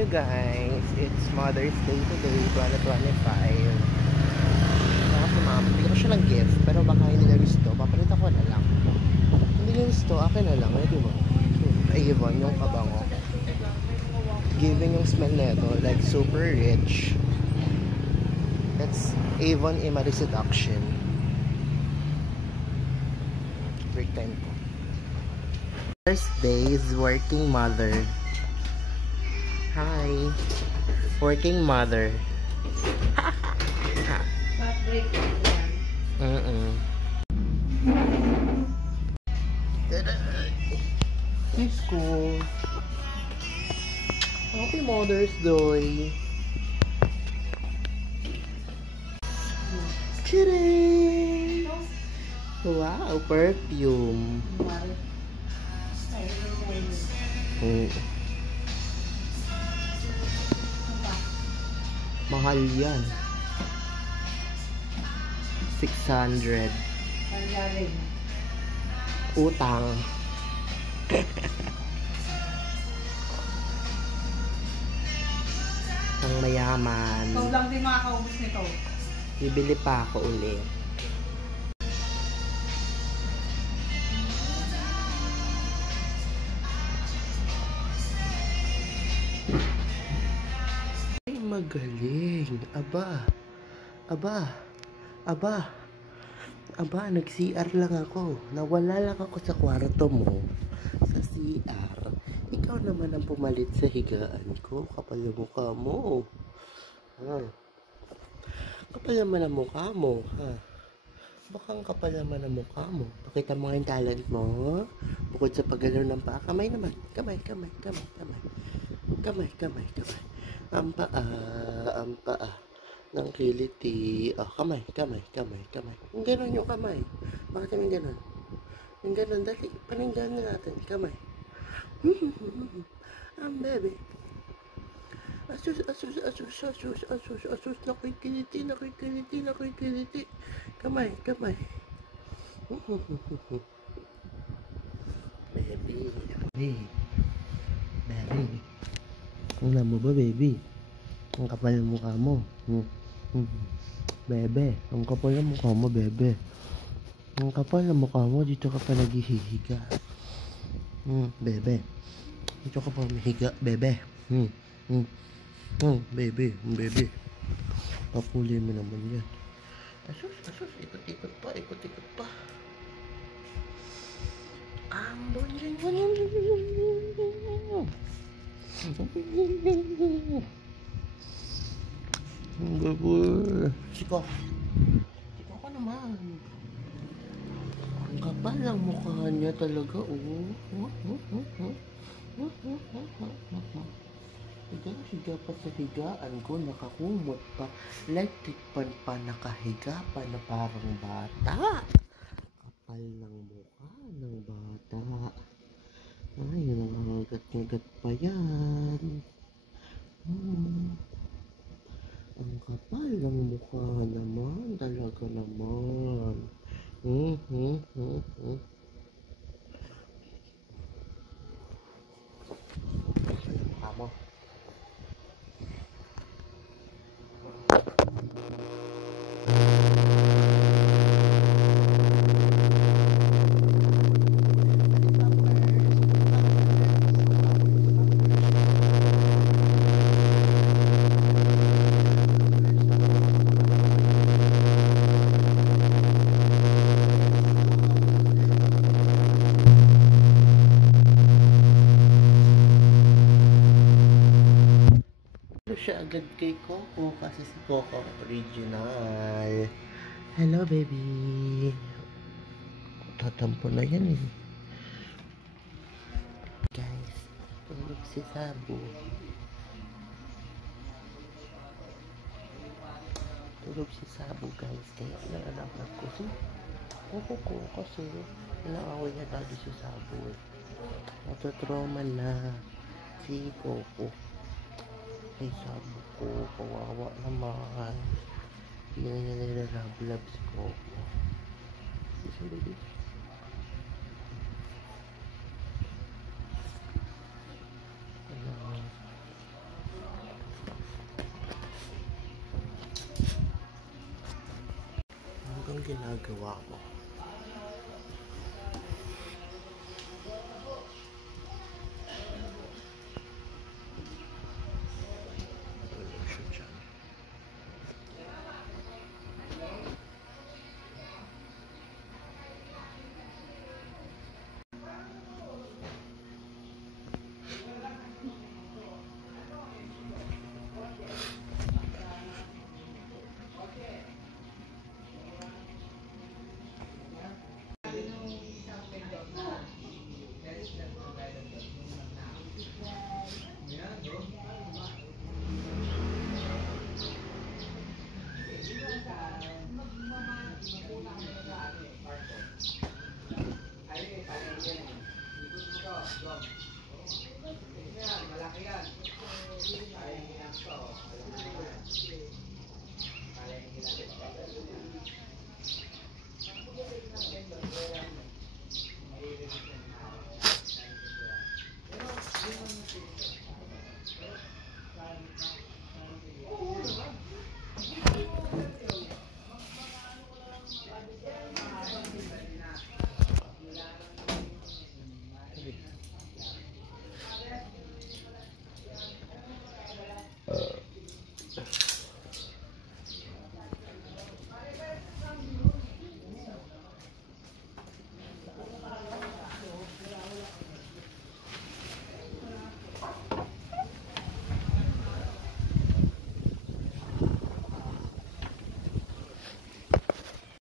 Hey guys, it's Mother's Day today, 2025. Ako si mama, bigyan ko siya ng gift, pero baka hindi niya gusto, papalitan ko na lang. Hindi niya gusto, akin na lang, di ba? Avon, yung kabango. Giving yung smell nito, like super rich. That's Avon Imari Seduction. Break time ko. First day is working mother. Hi, working mother. It's cool. Happy Mother's Day. Chiree! Wow, perfume. Mahal yan. 600. Utang. Ang mayaman. Ikaw lang din makakaubos nito. Bibili pa ako ulit. Ay, magaling. Aba. Nag-CR lang ako. Nawala lang ako sa kwarto mo. Sa CR. Ikaw naman ang pumalit sa higaan ko. Kapal yung mukha mo. Ha? Kapal naman ang mukha mo. Ha? Bakang kapal naman ang mukha mo. Pakita mo yung talent mo. Bukod sa paggalaw ng paa. Kamay naman. Kamay. Ang paa. Ng kiliti. Oh, kamay. Yung ganon yung kamay. Bakit yung ganon? Yung ganon, dali. Paninggan na natin. Kamay. Baby. Asus. Nakikiliti. Kamay. Baby. Alam mo ba, baby? Ang kapal ng mukha mo. Bebe, ang kapal ng mukha mo, bebe. Ang kapal ng mukha mo, dito ka pa naghihiga. Bebe. Dito ka pa mahiga, bebe. Baby. Pakulin mo naman yan. Asus, ikot-ikot pa. Ambon yan. Baboy. Siko ka naman. Ang kapal ang mukha niya talaga, oh. Higa pa sa higaan ko, nakakumot pa. Like tikpan pa, nakahiga pa na parang bata. Kapal ng mukha ng bata. Ay, nangangagat-ngagat pa yan. Ang kapal ng mukha naman, talaga naman. Kapal mo. Siya agad kay Coco kasi si Coco original. Hello, baby. Tatampo na yan eh. Guys, tulog si Sabu. Guys. Kaya nalalag ko si Coco kasi naaway na dati si Sabu. Natotrauma na si Coco. Ay, Sabu ko, kawawa naman. Hindi na niya nilalab-lab si Coco. Isa, baby. ginagawa mo? Wala siya dyan. Malaki yan. Kaya yung ginagawa ko. Kaya yung ginagawa ko.